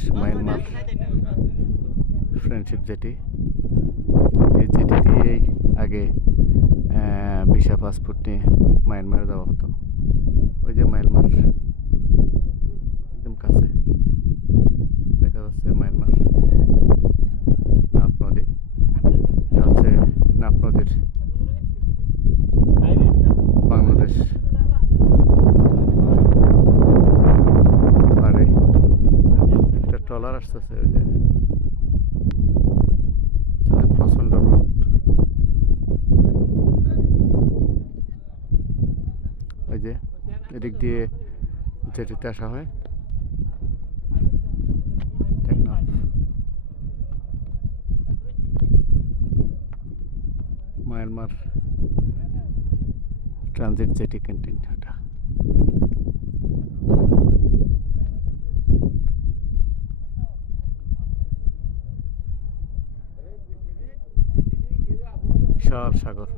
Bangladesh Myanmar friendship jetty. এই jetty দিয়েই আগে ভিসা পাসপোর্ট নিয়ে মায়ানমারে যাওয়া হতো। ওই যে মায়ানমার একদম কাছে দেখা যাচ্ছে মায়ানমার নাফ নদী। এটা হচ্ছে নাফ নদীর বাংলাদেশ পারে একটা ট্রলার আসতেছে। ওই যে প্রচন্ড রোদ। ওই যে এদিক দিয়ে জেটিতে আসা হয় Teknaf. Myanmar transit jetty canteen এটা। বিশাল সাগর।